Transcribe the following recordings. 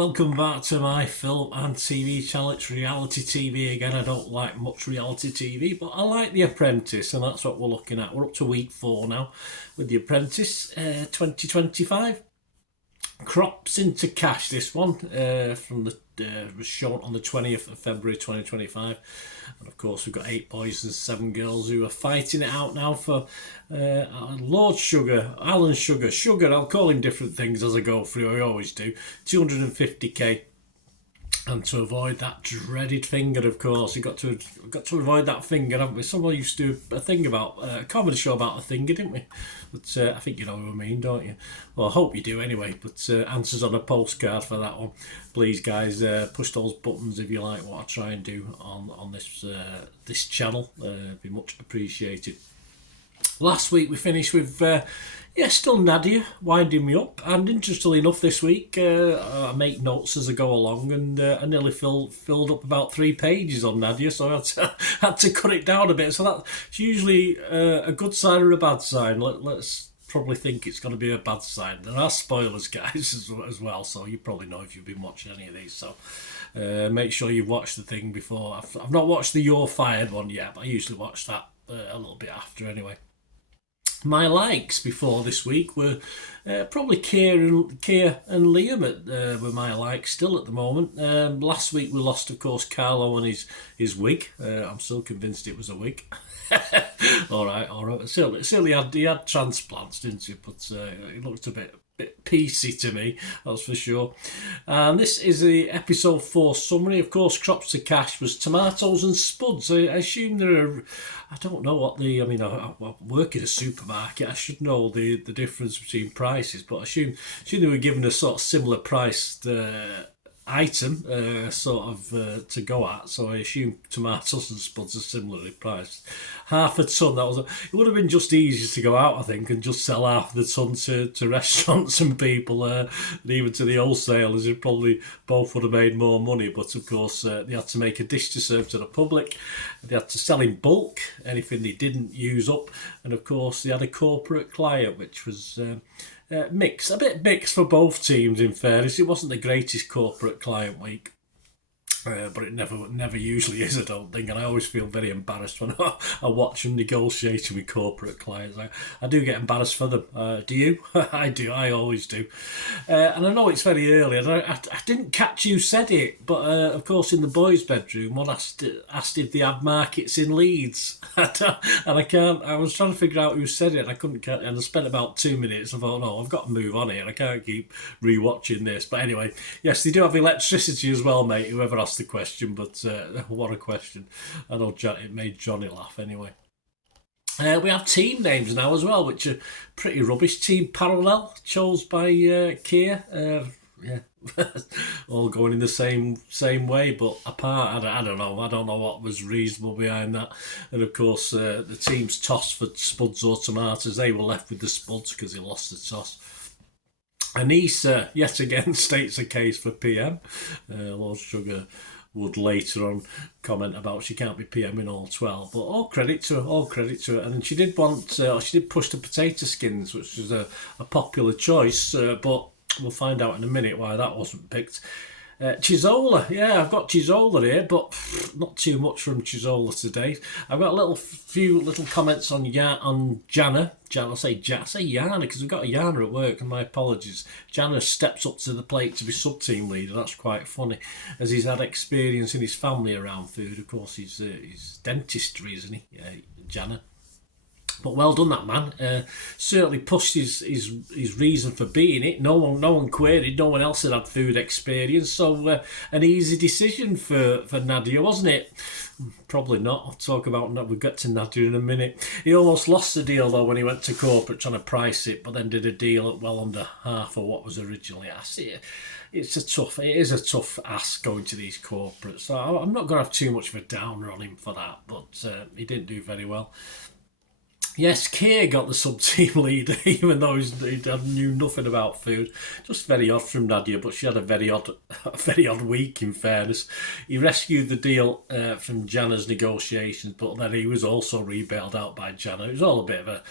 welcome back to my film and TV channel. It's reality TV again. I don't like much reality TV, but I like The Apprentice, and that's what we're looking at. We're up to week 4 now with The Apprentice 2025. Crops into cash, this one, was shown on the 20th of February 2025. And of course, we've got 8 boys and 7 girls who are fighting it out now for Lord Sugar, Alan Sugar, I'll call him different things as I go through, I always do, 250k. And to avoid that dreaded finger, of course, you've got to avoid that finger, haven't we? Someone used to do a thing about a comedy show about a finger, didn't we? But I think you know what I mean, don't you? Well, I hope you do anyway. But answers on a postcard for that one, please, guys. Push those buttons if you like what I try and do on this channel. Be much appreciated. Last week we finished with still Nadia winding me up, and interestingly enough this week I make notes as I go along, and I nearly filled up about 3 pages on Nadia, so I had to cut it down a bit. So that's usually a good sign or a bad sign. Let's probably think it's going to be a bad sign. There are spoilers, guys, as well, so you probably know if you've been watching any of these. So make sure you've watched the thing before. I've not watched the You're Fired one yet, but I usually watch that a little bit after anyway. My likes before this week were probably Keir and Liam were my likes still at the moment. Last week we lost, of course, Carlo and his wig. I'm still convinced it was a wig. all right. Certainly he had transplants, didn't he? But he looked a bit PC to me, that's for sure. And this is the episode 4 summary. Of course, crops to cash was tomatoes and spuds. I assume there are, I don't know what I work in a supermarket, I should know the difference between prices, but I assume they were given a sort of similar priced item to go at, so I assume tomatoes and spuds are similarly priced. Half a ton, it would have been just easier to go out, I think, and just sell half the ton to restaurants and people, and even to the wholesalers, who probably both would have made more money. But of course they had to make a dish to serve to the public, they had to sell in bulk anything they didn't use up, and of course they had a corporate client, which was a bit mixed for both teams, in fairness. It wasn't the greatest corporate client week, but it never usually is, I don't think, and I always feel very embarrassed when I watch them negotiating with corporate clients. I do get embarrassed for them. Do you? I do, I always do. And I know it's very early, and I didn't catch who said it, but of course in the boys' bedroom one asked if they had markets in Leeds, and I was trying to figure out who said it, and I couldn't catch, and I spent about 2 minutes. I thought, no, I've got to move on here, I can't keep rewatching this. But anyway, yes, they do have electricity as well, mate, whoever asked the question, but what a question. I know it made Johnny laugh anyway. We have team names now as well, which are pretty rubbish. Team Parallel, chose by Keir. All going in the same way, but apart. I don't know what was reasonable behind that. And of course the team's toss for spuds or tomatoes, they were left with the spuds because he lost the toss. Anissa yet again states a case for PM. Lord Sugar would later on comment about she can't be PM in all 12, but all credit to her. And she did push the potato skins, which was a popular choice, but we'll find out in a minute why that wasn't picked. Chisola, yeah, I've got Chisola here, but not too much from Chisola today. I've got a few little comments on Jana. I say Yana because we've got a Yana at work, and my apologies. Jana steps up to the plate to be sub-team leader. That's quite funny, as he's had experience in his family around food. Of course, he's dentistry, isn't he? Jana. But well done, that man. Certainly pushed his reason for being it. No one queried. No one else had food experience. So an easy decision for Nadia, wasn't it? Probably not. I'll talk about that. We'll get to Nadia in a minute. He almost lost the deal though when he went to corporate trying to price it, but then did a deal at well under half of what was originally asked. It is a tough ask going to these corporates. So I'm not going to have too much of a downer on him for that, but he didn't do very well. Yes, Keir got the sub-team leader, even though he knew nothing about food. Just very odd from Nadia, but she had a very odd week, in fairness. He rescued the deal from Jana's negotiations, but then he was also rebailed out by Jana. It was all a bit of a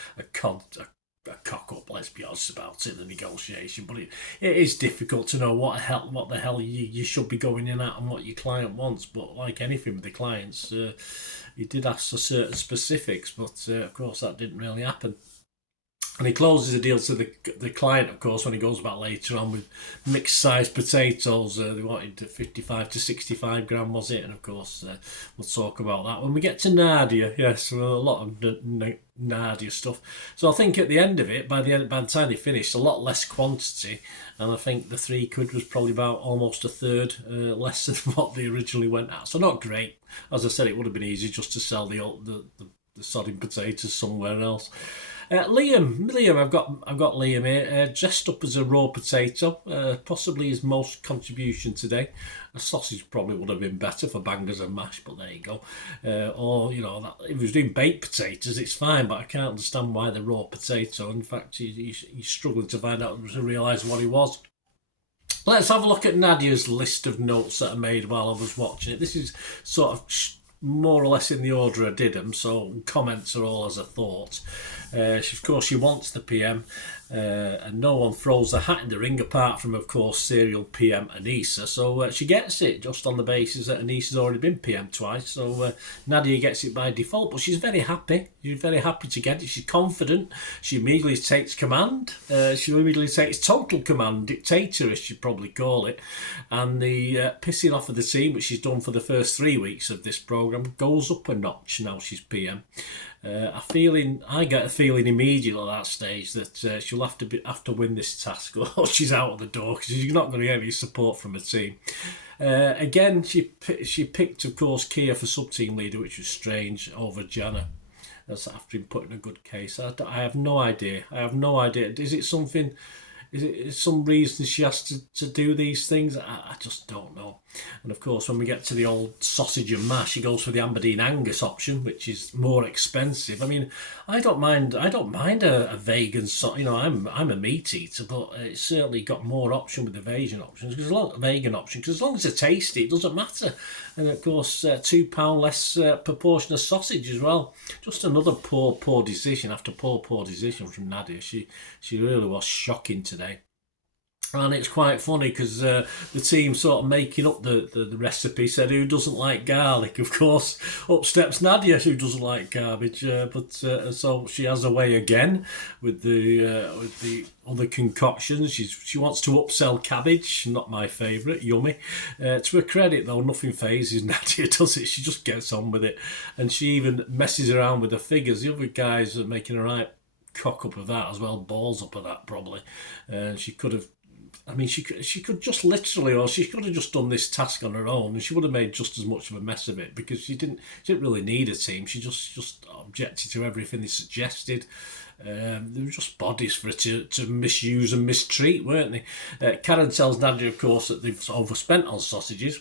a cock up, let's be honest about it, the negotiation. But it is difficult to know what the hell you should be going in at and what your client wants. But like anything with the clients, he did ask for certain specifics, but of course that didn't really happen. And he closes the deal to the client, of course, when he goes back later on with mixed sized potatoes. They wanted 55 to 65 gram, was it? And of course, we'll talk about that when we get to Nadia. Yes, a lot of Nadia stuff. So I think at the end of it, by the time they finished, a lot less quantity, and I think the £3 was probably about almost a third less than what they originally went at. So not great. As I said, it would have been easy just to sell the sodding potatoes somewhere else. Liam, I've got Liam here, dressed up as a raw potato, possibly his most contribution today. A sausage probably would have been better for bangers and mash, but there you go. Or, you know, if he was doing baked potatoes, it's fine, but I can't understand why the raw potato. In fact, he's struggling to find out, to realise what he was. Let's have a look at Nadia's list of notes that I made while I was watching it. This is sort of more or less in the order I did them, so comments are all as I thought. Of course, she wants the PM, and no one throws the hat in the ring apart from, of course, serial PM Anissa. So she gets it just on the basis that Anissa's already been PM twice. So Nadia gets it by default, but she's very happy. She's very happy to get it. She's confident. She immediately takes command. She immediately takes total command, dictator, you'd probably call it. And the pissing off of the team, which she's done for the first 3 weeks of this programme, goes up a notch now she's PM. I get a feeling immediately at that stage that she'll have to win this task, or she's out of the door, because she's not going to get any support from her team. Again, she picked, of course, Kia for sub-team leader, which was strange, over Jana. That's after him putting a good case. I have no idea. Is it something? Is it some reason she has to do these things? I just don't know. And of course, when we get to the old sausage and mash, she goes for the Aberdeen Angus option, which is more expensive. I mean, I don't mind a vegan. I'm a meat eater, but it's certainly got more option with the vegan options. Because as long as they're tasty, it doesn't matter. And of course, £2 less proportion of sausage as well. Just another poor decision after poor decision from Nadia. She really was shocking today. And it's quite funny because the team sort of making up the recipe said, who doesn't like garlic? Of course, up steps Nadia, who doesn't like garbage. So she has a way again with the other concoctions. She wants to upsell cabbage, not my favourite, yummy. To her credit, though, nothing phases Nadia, does it? She just gets on with it. And she even messes around with the figures. The other guys are making a right cock up of that as well, balls up of that probably. She could have... I mean, she could just literally, or she could have just done this task on her own, and she would have made just as much of a mess of it, because she didn't really need a team. She just objected to everything they suggested. They were just bodies for her to misuse and mistreat, weren't they? Karen tells Nadia, of course, that they've overspent on sausages,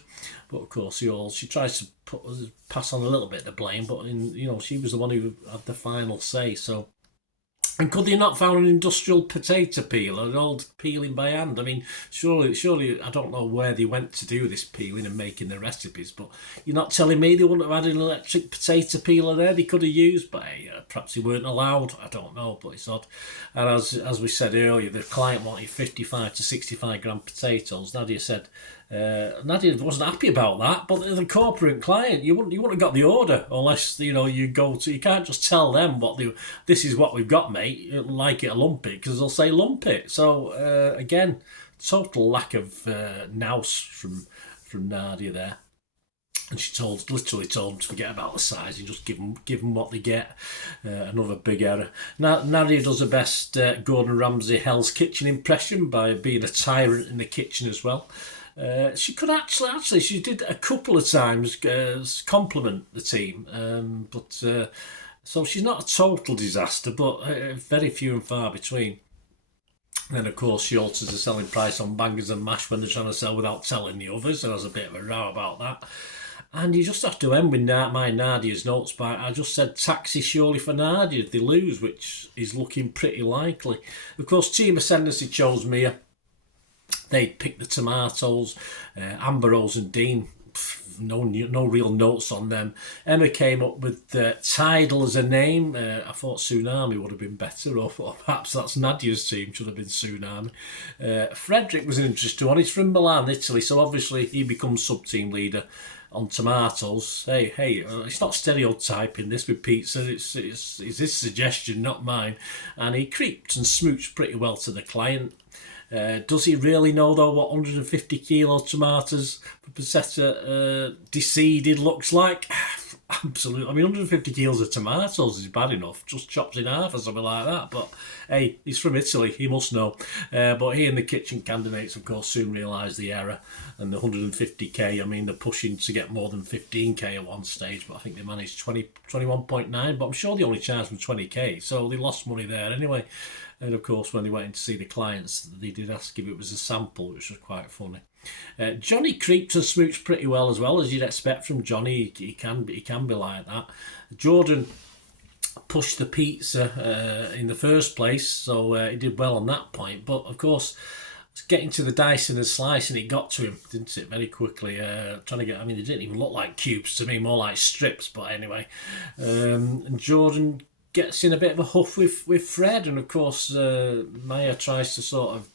but of course she tries to pass on a little bit of the blame, but she was the one who had the final say. So. And could they not found an industrial potato peeler, an old peeling by hand? I mean, surely, I don't know where they went to do this peeling and making the recipes, but you're not telling me they wouldn't have had an electric potato peeler there they could have used, but perhaps they weren't allowed, I don't know, but it's odd. And as we said earlier, the client wanted 55 to 65 gram potatoes. Nadia said, Nadia wasn't happy about that, but the corporate client, you wouldn't have got the order unless you can't just tell them this is what we've got, mate. Like it or lump it, because they'll say lump it. So again, total lack of nous from Nadia there. And she literally told them to forget about the size and just give them what they get. Another big error. Nadia does her best Gordon Ramsay Hell's Kitchen impression by being a tyrant in the kitchen as well. She could actually she did a couple of times compliment the team, so she's not a total disaster, but very few and far between. And then, of course, she alters the selling price on bangers and mash when they're trying to sell without telling the others. There was a bit of a row about that. And you just have to end with my Nadia's notes by, I just said taxi surely for Nadia if they lose, which is looking pretty likely. Of course, Team Ascendancy chose Mia. They picked the tomatoes. Amber Rose and Dean, no real notes on them. Emma came up with Tidal as a name. I thought Tsunami would have been better, or perhaps that's Nadia's team, should have been Tsunami. Frederick was an interesting one. He's from Milan, Italy, so obviously he becomes sub-team leader on tomatoes. Hey, it's not stereotyping this with pizza. It's his suggestion, not mine. And he creeped and smooched pretty well to the client. Does he really know, though, what 150 kilo tomatoes for Passetta deseeded looks like? Absolutely. I mean, 150 kilos of tomatoes is bad enough. Just chopped in half or something like that. But, hey, he's from Italy. He must know. But he and the kitchen candidates, of course, soon realised the error. And the 150k, I mean, they're pushing to get more than 15k at one stage. But I think they managed 21.9. But I'm sure they only charged them 20k. So they lost money there anyway. And, of course, when they went in to see the clients, they did ask if it was a sample, which was quite funny. Johnny creeped and smooched pretty well as you'd expect from Johnny. He can be like that. Jordan pushed the pizza in the first place, so he did well on that point. But, of course, getting to the dicing and slicing, it got to him, didn't it, very quickly. Trying to get, I mean, they didn't even look like cubes to me, more like strips, but anyway. And Jordan gets in a bit of a huff with Fred, and of course Maya tries to sort of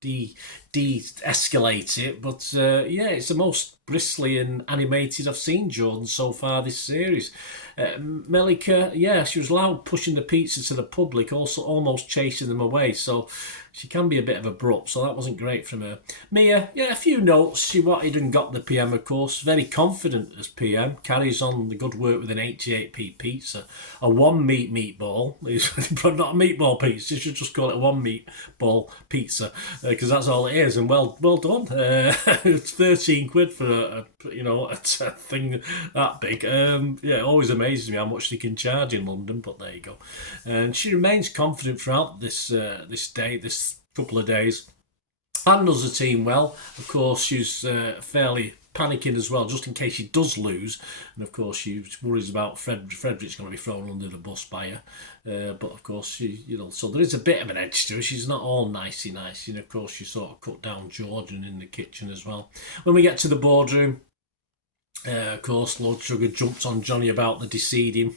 de-escalate it, but it's the most bristly and animated I've seen Jordan so far this series. Melika, she was loud pushing the pizza to the public, also almost chasing them away, so she can be a bit of abrupt, so that wasn't great from her. Mia, a few notes. She wanted and got the PM, of course. Very confident as PM. Carries on the good work with an 88p pizza. A one meat meatball. Not a meatball pizza. You should just call it a one meatball pizza, because that's all it is. And well done. It's 13 quid for a thing that big. It always amazes me how much they can charge in London, but there you go. And she remains confident throughout this couple of days. Handles the team well. Of course, she's fairly panicking as well, just in case she does lose. And of course, she worries about Frederick's going to be thrown under the bus by her. But of course, so there is a bit of an edge to her. She's not all nicey. And of course, she sort of cut down Jordan in the kitchen as well. When we get to the boardroom, of course, Lord Sugar jumped on Johnny about the deseeding,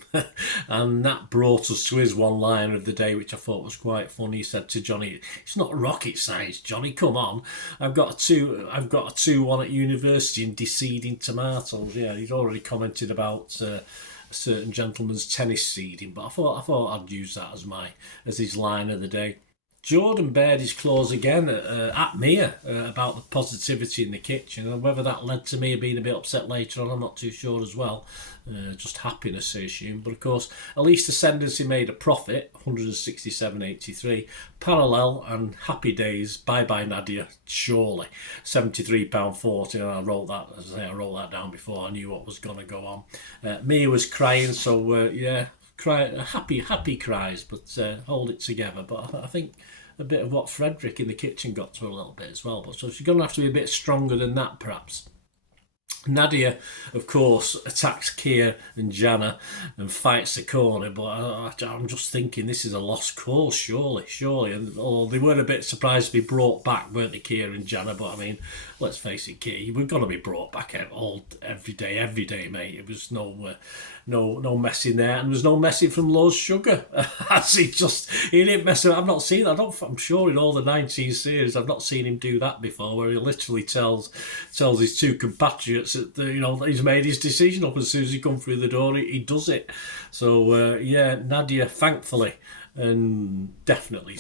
and that brought us to his one-liner of the day, which I thought was quite funny. He said to Johnny, "It's not rocket science, Johnny. Come on, I've got a 2-1 at university in deseeding tomatoes." Yeah, he'd already commented about a certain gentleman's tennis seeding, but I thought I'd use that as his line of the day. Jordan bared his claws again at Mia about the positivity in the kitchen, and whether that led to Mia being a bit upset later on, I'm not too sure as well. Just happiness, I assume. But of course, at least Ascendancy made a profit, 167.83. Parallel and Happy Days, bye Nadia, surely, £73.40. And I wrote that down before I knew what was going to go on. Mia was crying, so happy cries, but hold it together. But I think a bit of what Frederick in the kitchen got to her a little bit as well. But so she's going to have to be a bit stronger than that, perhaps. Nadia, of course, attacks Kia and Jana and fights the corner, but I'm just thinking this is a lost cause, surely. And they were a bit surprised to be brought back, weren't they, Kia and Jana? But I mean, let's face it, Kia, we're going to be brought back every day, mate. It was no messing there, and there was no messing from Lord Sugar. He didn't mess up. I've not seen that. I'm sure in all the 19 series, I've not seen him do that before, where he literally tells his two compatriots that he's made his decision up as soon as he come through the door. He does it. So Nadia, thankfully and definitely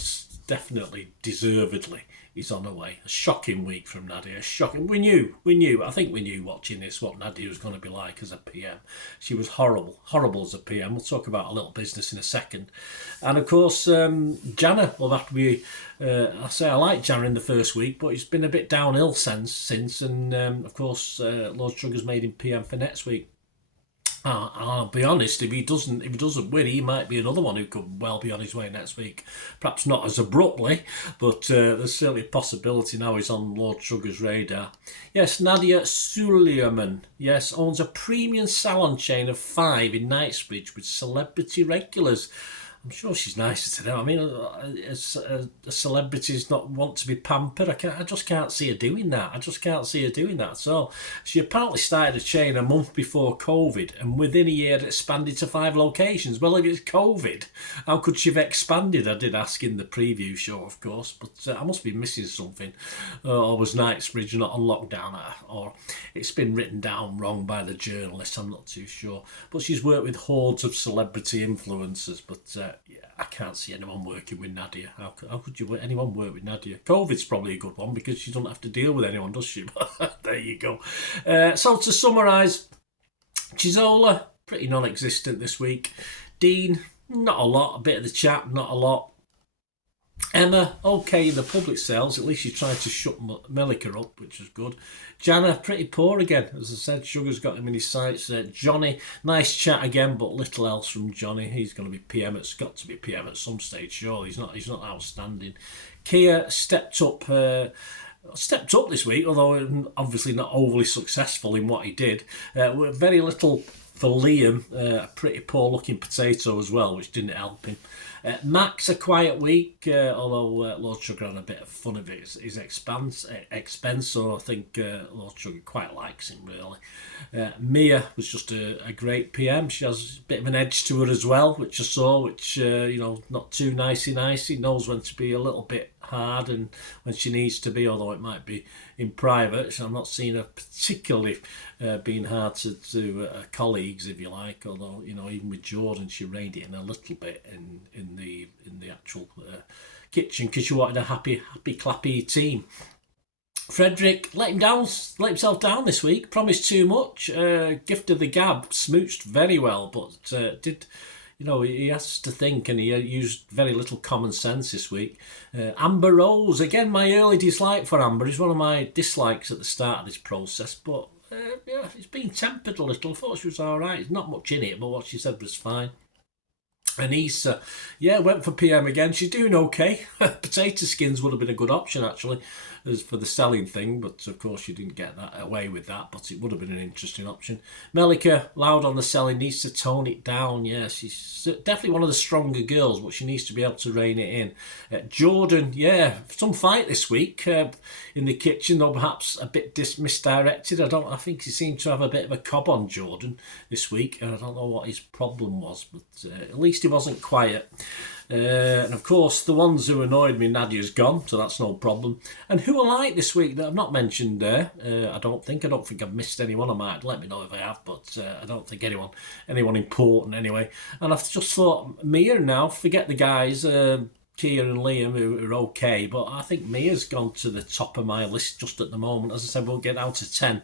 deservedly, is on her way. A shocking week from Nadia. Shocking. We knew. I think we knew watching this what Nadia was going to be like as a PM. She was horrible as a PM. We'll talk about a little business in a second. And of course, Jana will have to be. I like Jana in the first week, but it's been a bit downhill since. And of course, Lord Sugar's made him PM for next week. I'll be honest, if he doesn't win, he might be another one who could well be on his way next week. Perhaps not as abruptly, but there's certainly a possibility now he's on Lord Sugar's radar. Yes, Nadia Suleiman, owns a premium salon chain of 5 in Knightsbridge with celebrity regulars. I'm sure she's nicer to them. I mean, a celebrities not want to be pampered. I just can't see her doing that. I just can't see her doing that. So she apparently started a chain a month before COVID, and within a year it expanded to 5 locations. Well, if it's COVID, how could she have expanded? I did ask in the preview show, of course, but I must be missing something. Or was Knightsbridge not on lockdown? Or it's been written down wrong by the journalist. I'm not too sure. But she's worked with hordes of celebrity influencers, but yeah, I can't see anyone working with Nadia. How could anyone work with Nadia? COVID's probably a good one because she doesn't have to deal with anyone, does she? There you go. So to summarise, Chizola, pretty non-existent this week. Dean, not a lot. A bit of the chat, not a lot. Emma, okay in the public sales. At least she tried to shut Melika up, which was good. Jana, pretty poor again. As I said, Sugar's got him in his sights. Johnny, nice chat again, but little else from Johnny. He's going to be PM. It's got to be PM at some stage, surely. He's not outstanding. Kia stepped up this week, although obviously not overly successful in what he did. Very little for Liam, a pretty poor looking potato as well, which didn't help him. Max, a quiet week, although Lord Sugar had a bit of fun of it. His expense, so I think Lord Sugar quite likes him, really. Mia was just a great PM. She has a bit of an edge to her as well, which I saw, which, not too nicey. Knows when to be a little bit hard and when she needs to be, although it might be in private. So I'm not seeing her particularly being hard to colleagues, if you like, although, even with Jordan, she reined it in a little bit in the actual kitchen because she wanted a happy clappy team. Frederick let himself down this week. Promised too much. Gift of the gab, smooched very well, but he has to think, and he used very little common sense this week. Amber Rose, again, my early dislike for Amber is one of my dislikes at the start of this process, but it's been tempered a little. I thought she was all right. There's not much in it, but what she said was fine. Anissa, went for PM again. She's doing okay. Potato skins would have been a good option, actually, as for the selling thing, but of course you didn't get that away with that, but it would have been an interesting option. Melika, loud on the selling, needs to tone it down. Yeah, she's definitely one of the stronger girls, but she needs to be able to rein it in. Jordan, some fight this week in the kitchen, though perhaps a bit misdirected. I think he seemed to have a bit of a cob on Jordan this week, and I don't know what his problem was, but at least he wasn't quiet. And of course, the ones who annoyed me, Nadia's gone, so that's no problem. And who I like this week that I've not mentioned there, I don't think I've missed anyone. I might let me know if I have, but I don't think anyone important anyway. And I've just thought Mia now, forget the guys, Kia and Liam, who are okay, but I think Mia's gone to the top of my list just at the moment. As I said, we'll get out to 10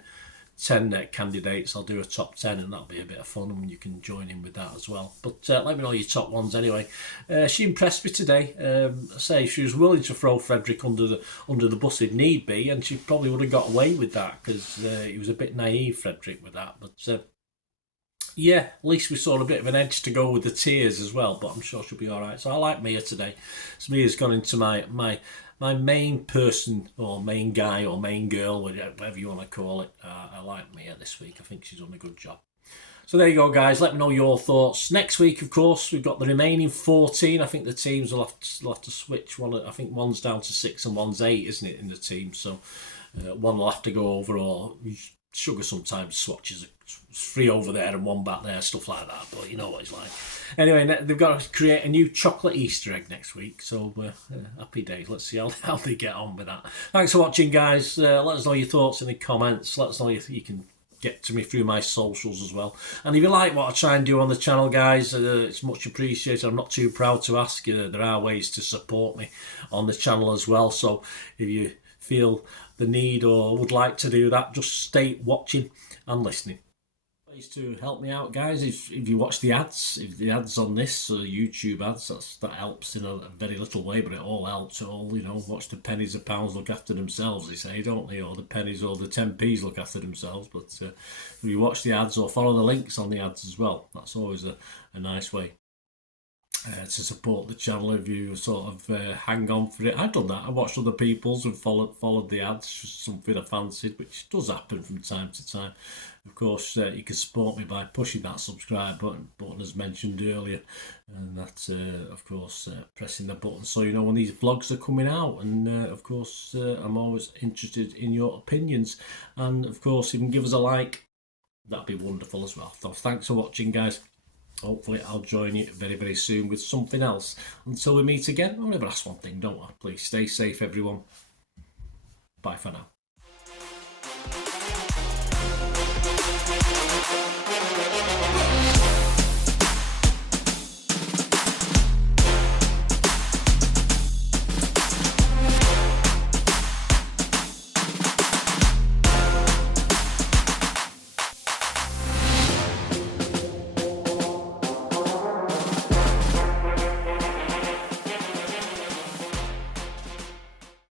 candidates. I'll do a top 10 and that'll be a bit of fun and you can join in with that as well. But let me know your top ones anyway. She impressed me today. She was willing to throw Frederick under the bus if need be, and she probably would have got away with that because he was a bit naive, Frederick, with that. But at least we saw a bit of an edge to go with the tears as well, but I'm sure she'll be all right. So I like Mia today. So Mia's gone into my main person or main guy or main girl, whatever you want to call it. I like Mia this week. I think she's done a good job. So there you go, guys. Let me know your thoughts. Next week, of course, we've got the remaining 14. I think the teams will have to switch. I think one's down to 6 and one's 8, isn't it, in the team? So one will have to go over, or Sugar sometimes swatches 3 over there and 1 back there, stuff like that. But you know what it's like. Anyway, they've got to create a new chocolate Easter egg next week. So happy days. Let's see how they get on with that. Thanks for watching, guys. Let us know your thoughts in the comments. Let us know if you can get to me through my socials as well. And if you like what I try and do on the channel, guys, it's much appreciated. I'm not too proud to ask. There are ways to support me on the channel as well. So if you feel the need or would like to do that, just stay watching and listening. Ways to help me out, guys, if you watch the ads, if the ads on this YouTube ads, that helps in a very little way, but it all helps. Watch the pennies and pounds look after themselves, they say, don't they? Or the pennies or the 10p's look after themselves. But if you watch the ads or follow the links on the ads as well, that's always a nice way. to support the channel if you sort of hang on for it. I've done that. I watched other people's and followed the ads, just something I fancied, which does happen from time to time. Of course, you can support me by pushing that subscribe button as mentioned earlier, and that, of course, pressing the button so you know when these vlogs are coming out. And of course, I'm always interested in your opinions, and of course, you can give us a like. That'd be wonderful as well. So thanks for watching, guys. Hopefully I'll join you very, very soon with something else. Until we meet again, I'll never ask one thing, don't I? Please stay safe, everyone. Bye for now.